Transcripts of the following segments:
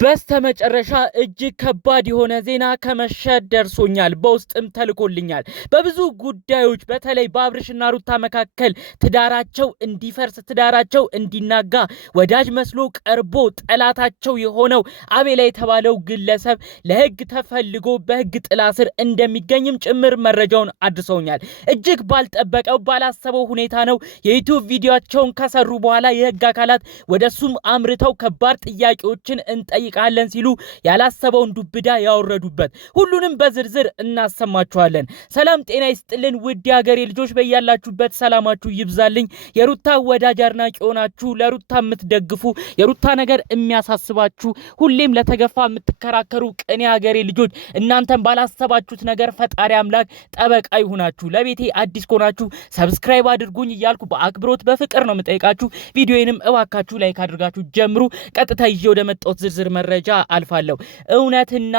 በስተመጨረሻ እጅግ ከባድ የሆነ ዜና ከመሸት ደርሶኛል። በውስጥም ተልኮልኛል። በብዙ ጉዳዮች በተለይ በአብርሽና ሩታ መካከል ትዳራቸው እንዲፈርስ ትዳራቸው እንዲናጋ ወዳጅ መስሎ ቀርቦ ጠላታቸው የሆነው አቤላ የተባለው ግለሰብ ለሕግ ተፈልጎ በሕግ ጥላ ስር እንደሚገኝም ጭምር መረጃውን አድርሰውኛል። እጅግ ባልጠበቀው ባላሰበው ሁኔታ ነው የዩቲዩብ ቪዲዮአቸውን ከሰሩ በኋላ የሕግ አካላት ወደሱም አምርተው ከባድ ጥያቄዎችን እንጠይቃለን ሲሉ ያላሰበውን ዱብዳ ያወረዱበት ሁሉንም በዝርዝር እናሰማችኋለን። ሰላም ጤና ይስጥልን ውድ የሀገሬ ልጆች፣ በያላችሁበት ሰላማችሁ ይብዛልኝ። የሩታ ወዳጅ አድናቂ ሆናችሁ ለሩታ የምትደግፉ የሩታ ነገር የሚያሳስባችሁ ሁሌም ለተገፋ የምትከራከሩ ቅን የሀገሬ ልጆች እናንተም ባላሰባችሁት ነገር ፈጣሪ አምላክ ጠበቃ ይሁናችሁ። ለቤቴ አዲስ ከሆናችሁ ሰብስክራይብ አድርጉኝ እያልኩ በአክብሮት በፍቅር ነው የምጠይቃችሁ። ቪዲዮዬንም እባካችሁ ላይክ አድርጋችሁ ጀምሩ። ቀጥታ ይዤ ወደ መጣሁት ዝርዝር መረጃ አልፋለሁ። እውነትና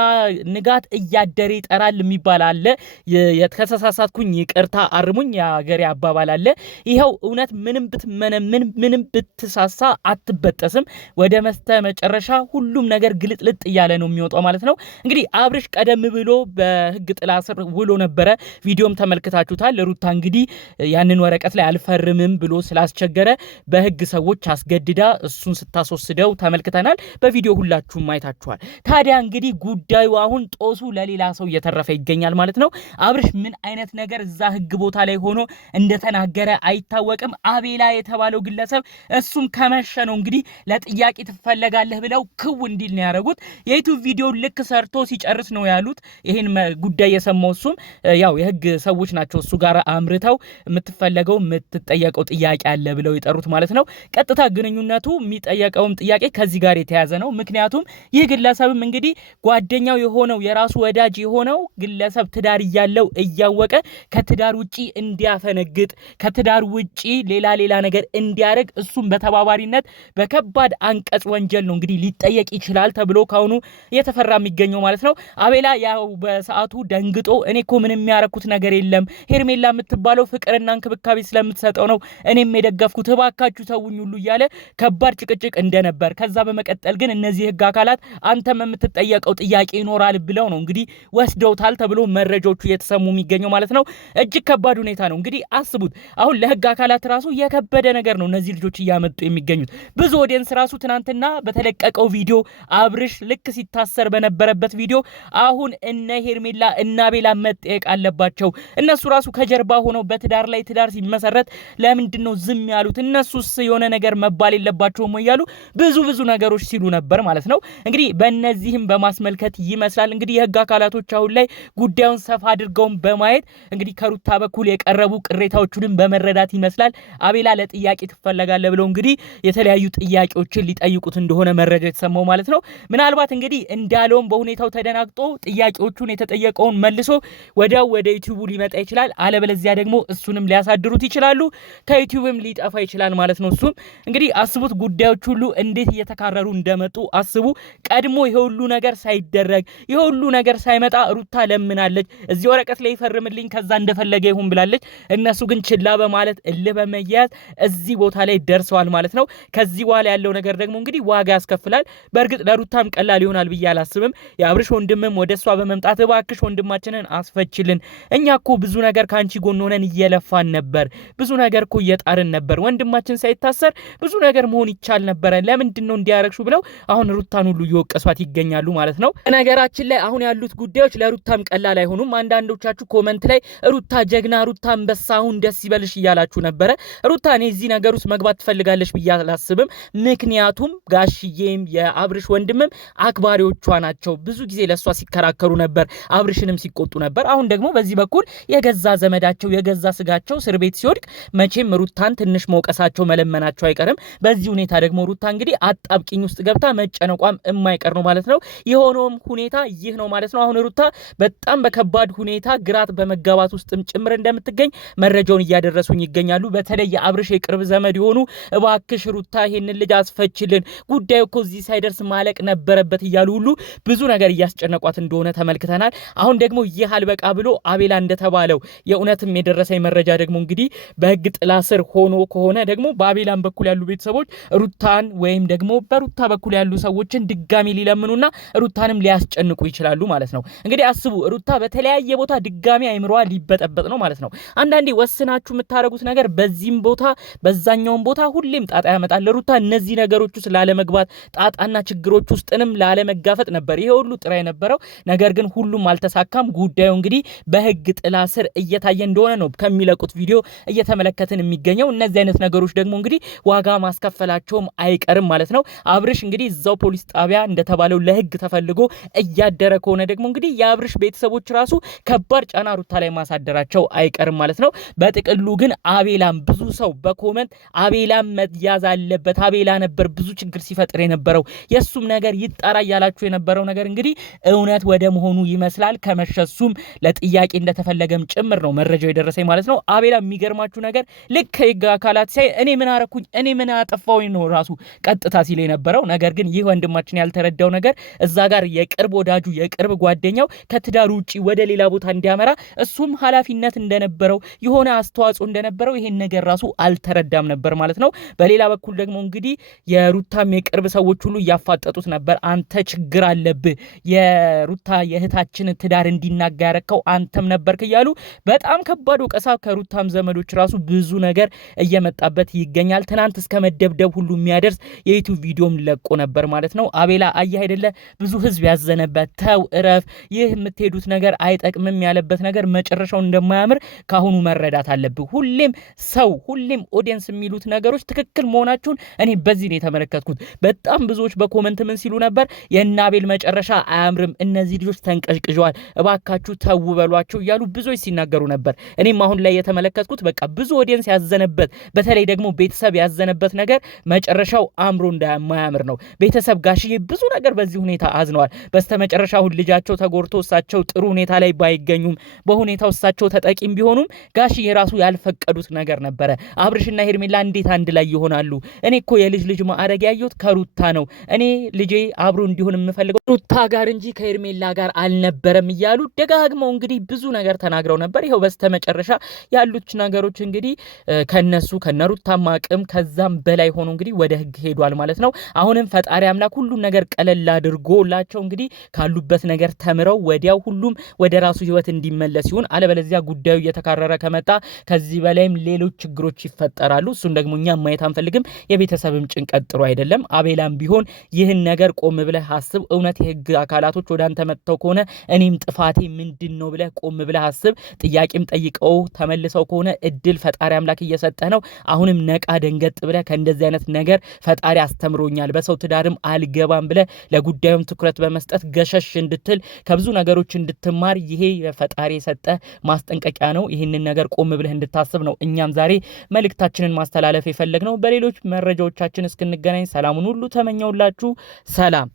ንጋት እያደረ ይጠራል የሚባል አለ። የተሳሳትኩኝ ይቅርታ አርሙኝ፣ የሀገሬ አባባል አለ። ይኸው እውነት ምንም ብትመነምን ምንም ብትሳሳ አትበጠስም። ወደ መጨረሻ ሁሉም ነገር ግልጥልጥ እያለ ነው የሚወጣው ማለት ነው። እንግዲህ አብርሽ ቀደም ብሎ በሕግ ጥላ ስር ውሎ ነበረ። ቪዲዮም ተመልክታችሁታል። ሩታ እንግዲህ ያንን ወረቀት ላይ አልፈርምም ብሎ ስላስቸገረ በሕግ ሰዎች አስገድዳ እሱን ስታስወስደው ተመልክተናል። በቪዲዮ ሁላችሁም አይታችኋል። ታዲያ እንግዲህ ጉዳዩ አሁን ጦሱ ለሌላ ሰው እየተረፈ ይገኛል ማለት ነው። አብርሽ ምን አይነት ነገር እዛ ሕግ ቦታ ላይ ሆኖ እንደተናገረ አይታወቅም። አቤላ የተባለው ግለሰብ እሱም ከመሸ ነው እንግዲህ ለጥያቄ ትፈለጋለህ ብለው ክው እንዲል ነው ያደረጉት። የዩቲዩብ ቪዲዮ ልክ ሰርቶ ሲጨርስ ነው ያሉት ይሄን ጉዳይ የሰማው። እሱም ያው የሕግ ሰዎች ናቸው እሱ ጋር አምርተው የምትፈለገው የምትጠየቀው ጥያቄ አለ ብለው የጠሩት ማለት ነው። ቀጥታ ግንኙነቱ የሚጠየቀውም ጥያቄ ከዚህ ጋር የተያዘ ነው። ምክንያቱም ይህ ግለሰብም እንግዲህ ጓደኛው የሆነው የራሱ ወዳጅ የሆነው ግለሰብ ትዳር እያለው እያወቀ ከትዳር ውጪ እንዲያፈነግጥ ከትዳር ውጪ ሌላ ነገር እንዲያደርግ እሱም በተባባሪነት በከባድ አንቀጽ ወንጀል ነው እንግዲህ ሊጠየቅ ይችላል ተብሎ ካሁኑ እየተፈራ የሚገኘው ማለት ነው። አቤላ ያው በሰዓቱ ደንግጦ እኔ እኮ ምንም የሚያረኩት ነገር የለም ሄርሜላ የምትባለው ፍቅርና እንክብካቤ ስለምትሰጠው ነው እኔም የደገፍኩት እባካችሁ ተውኝ ሁሉ እያለ ከባድ ጭቅጭቅ እንደነበር ከዛ በመቀጠል ግን እነዚህ ሕግ አካላት አንተም የምትጠየቀው ጥያቄ ይኖራል ብለው ነው እንግዲህ ወስደውታል ተብሎ መረጃዎቹ እየተሰሙ የሚገኘው ማለት ነው። እጅግ ከባድ ሁኔታ ነው እንግዲህ አስቡት። አሁን ለሕግ አካላት ራሱ የከበደ ነገር ነው እነዚህ ልጆች እያመጡ የሚገኙት። ብዙ ኦዲየንስ ራሱ ትናንትና በተለቀቀው ቪዲዮ አብርሽ ልክ ሲታሰር በነበረበት ቪዲዮ አሁን እነ ሄርሜላ እና አቤላ መጠየቅ አለባቸው፣ እነሱ ራሱ ከጀርባ ሆነው በትዳር ላይ ትዳር ሲመሰረት ለምንድን ነው ዝም ያሉት፣ እነሱስ የሆነ ነገር መባል የለባቸውም እያሉ ብዙ ነገሮች ሲሉ ነበር ማለት ነው። እንግዲህ በእነዚህም በማስመልከት ይመስላል እንግዲህ የሕግ አካላቶች አሁን ላይ ጉዳዩን ሰፋ አድርገውም በማየት እንግዲህ ከሩታ በኩል የቀረቡ ቅሬታዎቹንም በመረዳት ይመስላል አቤላ ለጥያቄ ትፈለጋለህ ብለው እንግዲህ የተለያዩ ጥያቄዎችን ሊጠይቁት እንደሆነ መረጃ የተሰማው ማለት ነው። ምናልባት እንግዲህ እንዳለውም በሁኔታው ተደናግጦ ጥያቄዎቹን የተጠየቀውን መልሶ ወዲያው ወደ ዩቲዩቡ ሊመጣ ይችላል። አለበለዚያ ደግሞ እሱንም ሊያሳድሩት ይችላሉ፣ ከዩቲዩብም ሊጠፋ ይችላል ማለት ነው። እሱም እንግዲህ አስቡት ጉዳዮች ሁሉ እንዴት እየተካረሩ እንደመጡ አስቡ። ቀድሞ የሁሉ ነገር ሳይደረግ የሁሉ ነገር ሳይመጣ ሩታ ለምናለች፣ እዚህ ወረቀት ላይ ይፈርምልኝ ከዛ እንደፈለገ ይሁን ብላለች። እነሱ ግን ችላ በማለት እልህ በመያዝ እዚህ ቦታ ላይ ደርሰዋል ማለት ነው። ከዚህ በኋላ ያለው ነገር ደግሞ እንግዲህ ዋጋ ያስከፍላል። በእርግጥ ለሩታም ቀላል ይሆናል ብዬ አላስብም። የአብርሽ ወንድምም ወደሷ በመምጣት እባክሽ ወንድማችንን አስፈችልን፣ እኛ እኮ ብዙ ነገር ካንቺ ጎን ሆነን እየለፋን ነበር፣ ብዙ ነገር እኮ እየጣርን ነበር፣ ወንድማችን ሳይታሰር ብዙ ነገር መሆን ይቻል ነበረ፣ ለምንድን ነው እንዲያረግሹ ብለው አሁን ሩታን ሁሉ እየወቀሷት ይገኛሉ ማለት ነው። ነገራችን ላይ አሁን ያሉት ጉዳዮች ለሩታም ቀላል አይሆኑም። አንዳንዶቻችሁ ኮመንት ላይ ሩታ ጀግና፣ ሩታ አንበሳ፣ አሁን ደስ ይበልሽ እያላችሁ ነበረ። ሩታ እኔ እዚህ ነገር ውስጥ መግባት ትፈልጋለች ብዬ አላስብም። ምክንያቱም ጋሽዬም የአብርሽ ወንድምም አክባሪዎቿ ናቸው። ብዙ ጊዜ ለሷ ሲከራከሩ ነበር፣ አብርሽንም ሲቆጡ ነበር። አሁን ደግሞ በዚህ በኩል የገዛ ዘመዳቸው የገዛ ስጋቸው እስር ቤት ሲወድቅ መቼም ሩታን ትንሽ መውቀሳቸው መለመናቸው አይቀርም። በዚህ ሁኔታ ደግሞ ሩታ እንግዲህ አጣብቂኝ ውስጥ ገብታ መጨነቋም የማይቀር ነው ማለት ነው። የሆነውም ሁኔታ ይህ ነው ማለት ነው። አሁን ሩታ በጣም በከባድ ሁኔታ ግራት በመጋባት ውስጥም ጭምር እንደምትገኝ መረጃውን እያደረሱኝ ይገኛሉ። በተለይ የአብርሽ የቅርብ ዘመድ የሆኑ እባክሽ ሩታ ይሄንን ልጅ አስፈችልን፣ ጉዳዩ እኮ እዚህ ሳይደርስ ማለቅ ነበረበት እያሉ ሁሉ ብዙ ነገር እያስጨነቋት እንደሆነ ተመልክተናል። አሁን ደግሞ ይህ አልበቃ ብሎ አቤላ እንደተባለው የእውነትም የደረሰኝ መረጃ ደግሞ እንግዲህ በሕግ ጥላ ስር ሆኖ ከሆነ ደግሞ በአቤላም በኩል ያሉ ቤተሰቦች ሩታን ወይም ደግሞ በሩታ በኩል ያሉ ሰዎች ነገሮችን ድጋሚ ሊለምኑና ሩታንም ሊያስጨንቁ ይችላሉ ማለት ነው። እንግዲህ አስቡ ሩታ በተለያየ ቦታ ድጋሚ አይምሮዋ ሊበጠበጥ ነው ማለት ነው። አንዳንዴ ወስናችሁ የምታረጉት ነገር በዚህም ቦታ በዛኛውም ቦታ ሁሌም ጣጣ ያመጣል። ሩታ እነዚህ ነገሮች ውስጥ ላለመግባት ጣጣና ችግሮች ውስጥንም ላለመጋፈጥ ነበር ይሄ ሁሉ ጥራ የነበረው። ነገር ግን ሁሉም አልተሳካም። ጉዳዩ እንግዲህ በህግ ጥላ ስር እየታየ እንደሆነ ነው ከሚለቁት ቪዲዮ እየተመለከትን የሚገኘው። እነዚህ አይነት ነገሮች ደግሞ እንግዲህ ዋጋ ማስከፈላቸውም አይቀርም ማለት ነው። አብርሽ እንግዲህ እዛው ፖሊስ ጣቢያ እንደተባለው ለህግ ተፈልጎ እያደረ ከሆነ ደግሞ እንግዲህ የአብርሽ ቤተሰቦች ራሱ ከባድ ጫና ሩታ ላይ ማሳደራቸው አይቀርም ማለት ነው። በጥቅሉ ግን አቤላም ብዙ ሰው በኮመንት አቤላም መያዝ አለበት፣ አቤላ ነበር ብዙ ችግር ሲፈጥር የነበረው የሱም ነገር ይጣራ ያላችሁ የነበረው ነገር እንግዲህ እውነት ወደ መሆኑ ይመስላል። ከመሸሱም ለጥያቄ እንደተፈለገም ጭምር ነው መረጃው የደረሰኝ ማለት ነው። አቤላ የሚገርማችሁ ነገር ልክ ህግ አካላት ሳይ እኔ ምን አረኩኝ እኔ ምን አጠፋውኝ ነው ራሱ ቀጥታ ሲል የነበረው። ነገር ግን ይህ ወንድማችን ያልተረዳው ነገር እዛ ጋር የቅርብ ወዳጁ የቅርብ ጓደኛው ከትዳሩ ውጪ ወደ ሌላ ቦታ እንዲያመራ እሱም ኃላፊነት እንደነበረው የሆነ አስተዋጽኦ እንደነበረው ይሄን ነገር ራሱ አልተረዳም ነበር ማለት ነው። በሌላ በኩል ደግሞ እንግዲህ የሩታም የቅርብ ሰዎች ሁሉ እያፋጠጡት ነበር። አንተ ችግር አለብህ የሩታ የእህታችን ትዳር እንዲናጋ ያረከው አንተም ነበርክ እያሉ በጣም ከባድ ወቀሳ ከሩታም ዘመዶች ራሱ ብዙ ነገር እየመጣበት ይገኛል። ትናንት እስከ መደብደብ ሁሉ የሚያደርስ የዩቲዩብ ቪዲዮም ለቆ ነበር ማለት ነው። አቤላ አየህ አይደለ ብዙ ህዝብ ያዘነበት ተው እረፍ ይህ የምትሄዱት ነገር አይጠቅምም ያለበት ነገር መጨረሻው እንደማያምር ካሁኑ መረዳት አለብህ። ሁሌም ኦዲየንስ የሚሉት ነገሮች ትክክል መሆናቸውን እኔ በዚህ ነው የተመለከትኩት። በጣም ብዙዎች በኮመንት ምን ሲሉ ነበር የናቤል መጨረሻ አያምርም እነዚህ ልጆች ተንቀሽቅጀዋል እባካችሁ ተው በሏቸው እያሉ ብዙዎች ሲናገሩ ነበር። እኔም አሁን ላይ የተመለከትኩት በቃ ብዙ ኦዲየንስ ያዘነበት በተለይ ደግሞ ቤተሰብ ያዘነበት ነገር መጨረሻው አምሮ እንደማያምር ነው። ቤተሰብ ጋሽዬ ብዙ ነገር በዚህ ሁኔታ አዝነዋል። በስተመጨረሻ አሁን ልጃቸው ተጎርቶ እሳቸው ጥሩ ሁኔታ ላይ ባይገኙም በሁኔታው እሳቸው ተጠቂም ቢሆኑም ጋሽዬ ራሱ ያልፈቀዱት ነገር ነበረ። አብርሽና ሄርሜላ እንዴት አንድ ላይ ይሆናሉ? እኔ እኮ የልጅ ማዕረግ ያየሁት ከሩታ ነው። እኔ ልጄ አብሮ እንዲሆን የምፈልገው ሩታ ጋር እንጂ ከሄርሜላ ጋር አልነበረም እያሉ ደጋግመው እንግዲህ ብዙ ነገር ተናግረው ነበር። ይኸው በስተመጨረሻ ያሉት ነገሮች እንግዲህ ከነሩታ ማቅም ከዛም በላይ ሆኖ እንግዲህ ወደ ህግ ሄዷል ማለት ነው። አሁንም ፈጣሪ አምላክ ሁሉም ነገር ቀለል አድርጎላቸው እንግዲህ ካሉበት ነገር ተምረው ወዲያው ሁሉም ወደ ራሱ ህይወት እንዲመለስ ይሁን። አለበለዚያ ጉዳዩ እየተካረረ ከመጣ ከዚህ በላይም ሌሎች ችግሮች ይፈጠራሉ። እሱን ደግሞ እኛ ማየት አንፈልግም። የቤተሰብም ጭንቀት ጥሩ አይደለም። አቤላም ቢሆን ይህን ነገር ቆም ብለህ አስብ። እውነት የህግ አካላቶች ወደ አንተ መጥተው ከሆነ እኔም ጥፋቴ ምንድን ነው ብለህ ቆም ብለህ አስብ። ጥያቄም ጠይቀው ተመልሰው ከሆነ እድል ፈጣሪ አምላክ እየሰጠህ ነው። አሁንም ነቃ ደንገጥ ብለህ ከእንደዚህ አይነት ነገር ፈጣሪ አስተምሮኛል በሰው ትዳርም አልገባም ብለህ ለጉዳዩም ትኩረት በመስጠት ገሸሽ እንድትል ከብዙ ነገሮች እንድትማር ይሄ ፈጣሪ የሰጠ ማስጠንቀቂያ ነው። ይህንን ነገር ቆም ብለህ እንድታስብ ነው እኛም ዛሬ መልእክታችንን ማስተላለፍ የፈለግነው። በሌሎች መረጃዎቻችን እስክንገናኝ ሰላሙን ሁሉ ተመኘውላችሁ። ሰላም